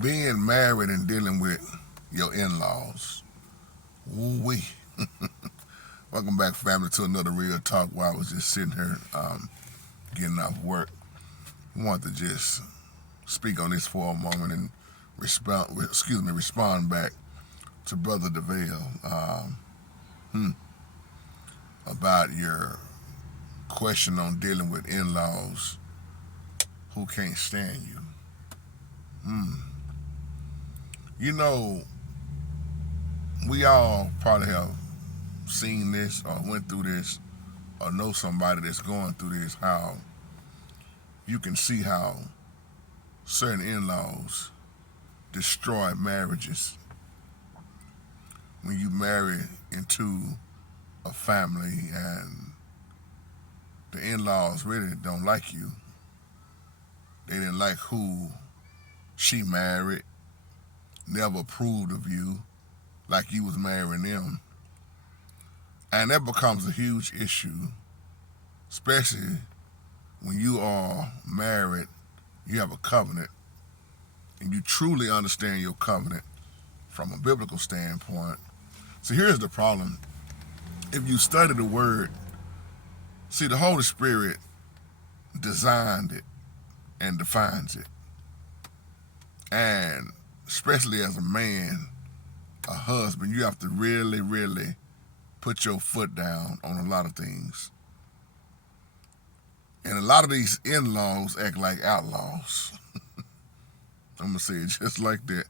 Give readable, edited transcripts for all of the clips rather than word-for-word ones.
Being married and dealing with your in-laws. Ooh-wee. Welcome back, family, to another Real Talk while I was just sitting here getting off work. I want to just speak on this for a moment and respond back to Brother DeVille about your question on dealing with in-laws who can't stand you. You know, we all probably have seen this or went through this or know somebody that's going through this, how you can see how certain in-laws destroy marriages when you marry into a family and the in-laws really don't like you. They didn't like who she married, never approved of you like you was marrying them. And that becomes a huge issue, especially when you are married, you have a covenant, and you truly understand your covenant from a biblical standpoint. So here's the problem. If you study the word, see, the Holy Spirit designed it and defines it. And especially as a man, a husband, you have to really, really put your foot down on a lot of things. And a lot of these in-laws act like outlaws. I'm going to say it just like that.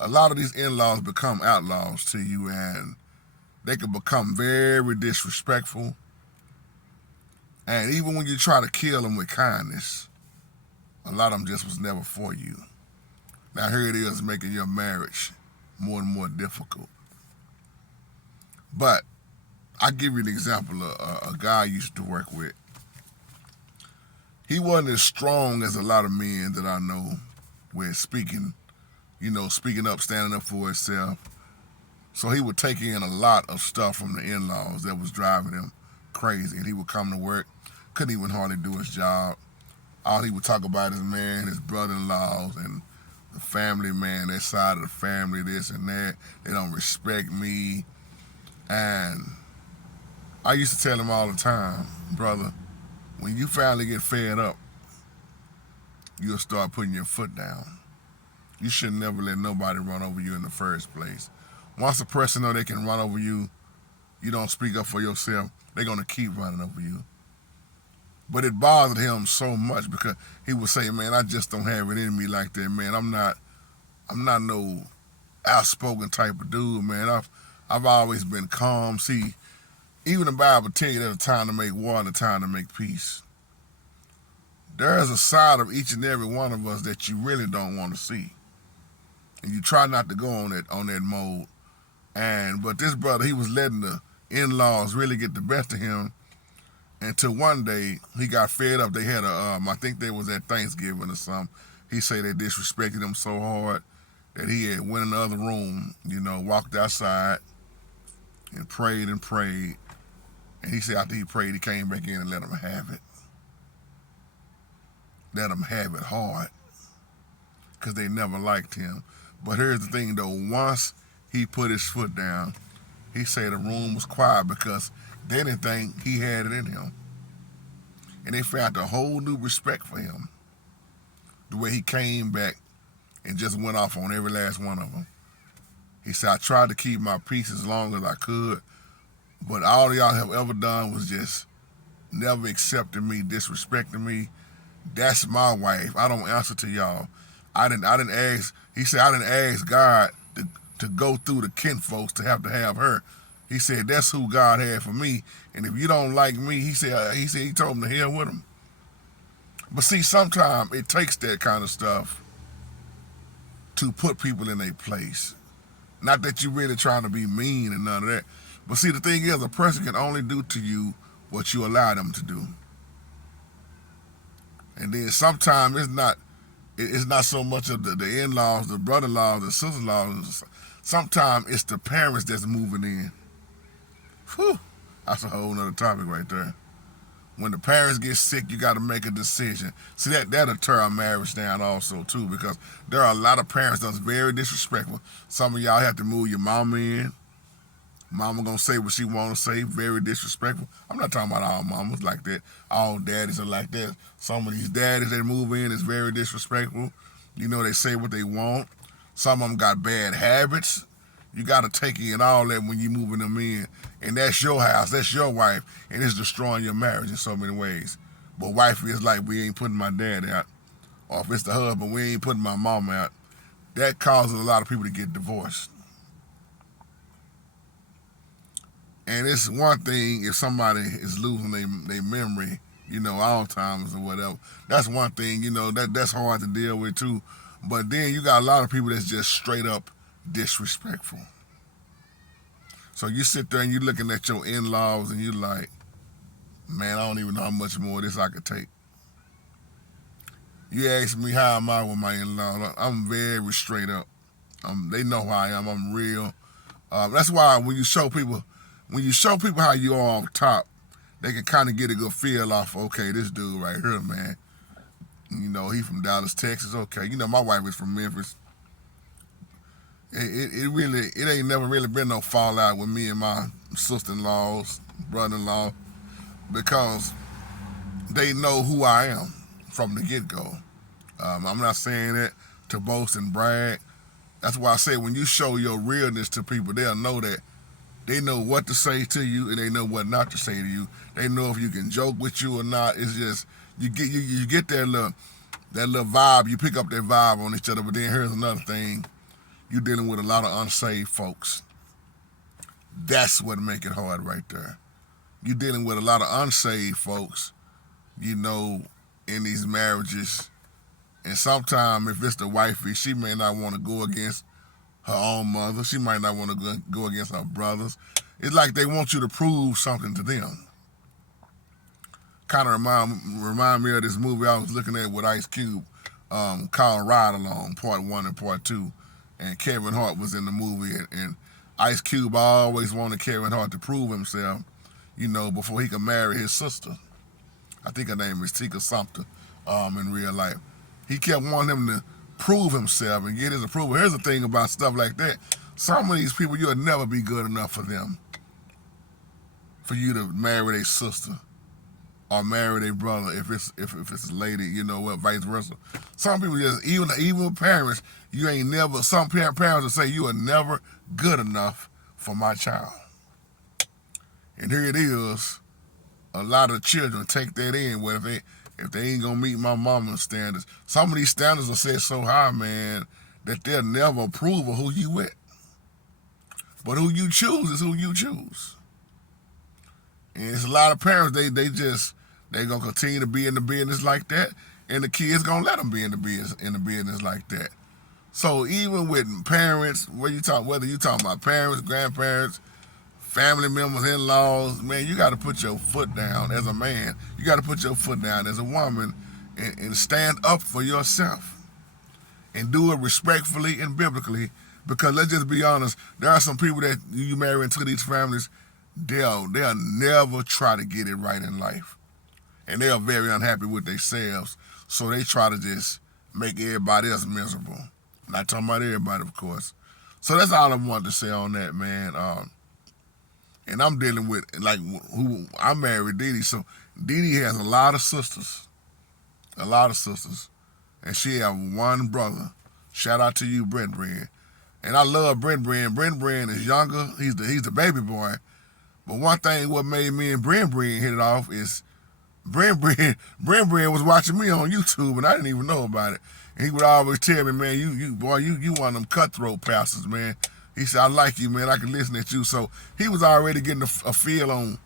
A lot of these in-laws become outlaws to you, and they can become very disrespectful. And even when you try to kill them with kindness, a lot of them just was never for you. Now here it is making your marriage more and more difficult. But I give you an example of a guy I used to work with. He wasn't as strong as a lot of men that I know with speaking, speaking up, standing up for himself. So he would take in a lot of stuff from the in-laws that was driving him crazy. And he would come to work, couldn't even hardly do his job. All he would talk about is, man, his brother-in-laws and the family, man, that side of the family, this and that. They don't respect me. And I used to tell him all the time, brother, when you finally get fed up, you'll start putting your foot down. You should never let nobody run over you in the first place. Once a person know they can run over you, you don't speak up for yourself, they're going to keep running over you. But it bothered him so much because he would say, man, I just don't have it in me like that, man. I'm not no outspoken type of dude, man. I've always been calm. See, even the Bible tells you there's a time to make war and a time to make peace. There's a side of each and every one of us that you really don't want to see. And you try not to go on that mode. But this brother, he was letting the in-laws really get the best of him until one day he got fed up. They had I think they was at Thanksgiving or something. He said they disrespected him so hard that he had went in the other room, walked outside and prayed and prayed. And he said after he prayed, he came back in and let them have it. Let them have it hard because they never liked him. But here's the thing, though. Once he put his foot down, he said the room was quiet because they didn't think he had it in him. And they found a whole new respect for him. The way he came back and just went off on every last one of them. He said, I tried to keep my peace as long as I could, but all y'all have ever done was just never accepting me, disrespecting me. That's my wife. I don't answer to y'all. I didn't ask. He said, I didn't ask God to go through the kinfolks to have her. He said, that's who God had for me. And if you don't like me, he told him to hell with him. But see, sometimes it takes that kind of stuff to put people in their place. Not that you're really trying to be mean and none of that. But see, the thing is, a person can only do to you what you allow them to do. And then sometimes it's not so much of the in-laws, the brother-in-laws, the sister-in-laws. Sometimes it's the parents that's moving in. Whew, that's a whole nother topic right there. When the parents get sick, you got to make a decision. See, that'll tear a marriage down also too, because there are a lot of parents that's very disrespectful. Some of y'all have to move your mama in. Mama gonna say what she wanna say, very disrespectful. I'm not talking about all mamas like that. All daddies are like that. Some of these daddies that move in is very disrespectful. You know, they say what they want. Some of them got bad habits. You gotta take in all that when you moving them in. And that's your house, that's your wife, and it's destroying your marriage in so many ways. But wifey is like, we ain't putting my dad out. Or if it's the husband, we ain't putting my mom out. That causes a lot of people to get divorced. And it's one thing if somebody is losing their memory, you know, Alzheimer's or whatever. That's one thing, you know, that's hard to deal with too. But then you got a lot of people that's just straight up disrespectful. So you sit there and you're looking at your in-laws and you're like, man, I don't even know how much more of this I could take. You ask me how am I with my in-laws, I'm very straight up. They know who I am. I'm real. That's why when you show people how you are off top, they can kind of get a good feel off. Okay, this dude right here, man. You know, he from Dallas, Texas. Okay, you know my wife is from Memphis. It ain't never really been no fallout with me and my sister-in-laws, brother-in-law, because they know who I am from the get-go. I'm not saying that to boast and brag. That's why I say when you show your realness to people, they'll know that. They know what to say to you and they know what not to say to you. They know if you can joke with you or not. It's just you get that little vibe. You pick up that vibe on each other. But then here's another thing: you're dealing with a lot of unsaved folks. That's what make it hard right there. You're dealing with a lot of unsaved folks, you know, in these marriages. And sometimes if it's the wifey, she may not want to go against her own mother. She might not want to go against her brothers. It's like they want you to prove something to them. Kind of remind me of this movie I was looking at with Ice Cube, called Ride Along, Part 1 and Part 2. And Kevin Hart was in the movie. And Ice Cube always wanted Kevin Hart to prove himself, you know, before he could marry his sister. I think her name is Tika Sumpter in real life. He kept wanting him to prove himself and get his approval. Here's the thing about stuff like that. Some of these people, you'll never be good enough for them. For you to marry their sister or marry their brother if it's a lady, you know what, vice versa. Some people just, even with parents, you ain't never, some parents will say you are never good enough for my child. And here it is, a lot of children take that in where if they ain't gonna meet my mama's standards. Some of these standards are set so high, man, that they'll never approve of who you with. But who you choose is who you choose. And it's a lot of parents, they gonna continue to be in the business like that, and the kids gonna let them be in the business like that. So even with parents, whether you talking about parents, grandparents, family members, in-laws, man, you got to put your foot down as a man. You got to put your foot down as a woman and stand up for yourself and do it respectfully and biblically. Because let's just be honest, there are some people that you marry into these families, they'll never try to get it right in life. And they are very unhappy with themselves. So they try to just make everybody else miserable. Not talking about everybody, of course. So that's all I wanted to say on that, man. And I'm dealing with, like, who I married Dee Dee. So Dee Dee has a lot of sisters. And she have one brother. Shout out to you, Brent Brand. And I love Brent Brand. Brent Brand is younger. He's the baby boy. But one thing what made me and Brent Brand hit it off is Brent Brand was watching me on YouTube and I didn't even know about it. And he would always tell me, man, you one of them cutthroat pastors, man. He said, I like you, man. I can listen at you. So he was already getting a feel on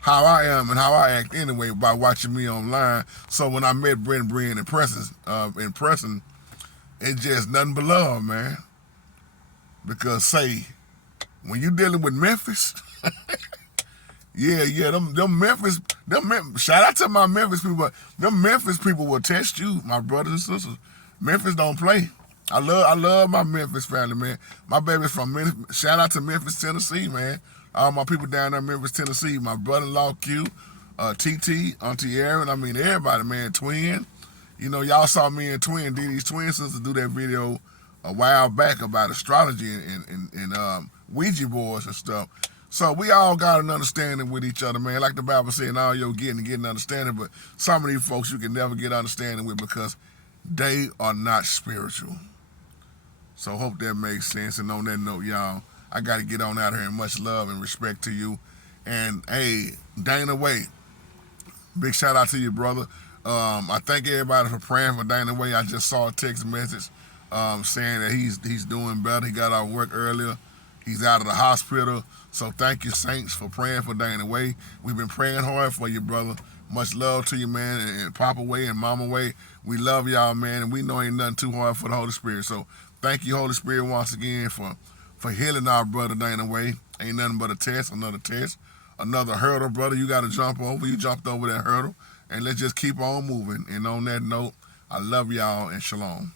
how I am and how I act anyway by watching me online. So when I met Brent Brand in person, it's just nothing but love, man. Because when you dealing with Memphis, them Memphis, shout out to my Memphis people. Them Memphis people will test you, my brothers and sisters. Memphis don't play. I love my Memphis family, man. My baby's from Memphis. Shout out to Memphis, Tennessee, man. All my people down there in Memphis, Tennessee. My brother-in-law, Q. TT, Auntie Aaron. I mean, everybody, man. Twin. You know, y'all saw me and Twin, Dee twin sisters, do that video a while back about astrology and Ouija boards and stuff. So we all got an understanding with each other, man. Like the Bible said, all you're getting understanding. But some of these folks you can never get understanding with because they are not spiritual. So hope that makes sense. And on that note, y'all, I got to get on out of here. And much love and respect to you. And hey, Dana Way, big shout out to you, brother. I thank everybody for praying for Dana Way. I just saw a text message saying that he's doing better. He got out of work earlier. He's out of the hospital. So thank you, saints, for praying for Dana Way. We've been praying hard for you, brother. Much love to you, man, and Papa Way and Mama Way. We love y'all, man, and we know ain't nothing too hard for the Holy Spirit. So thank you, Holy Spirit, once again for healing our brother Dana Way. Ain't nothing but a test, another hurdle, brother. You got to jump over. You jumped over that hurdle. And let's just keep on moving. And on that note, I love y'all and shalom.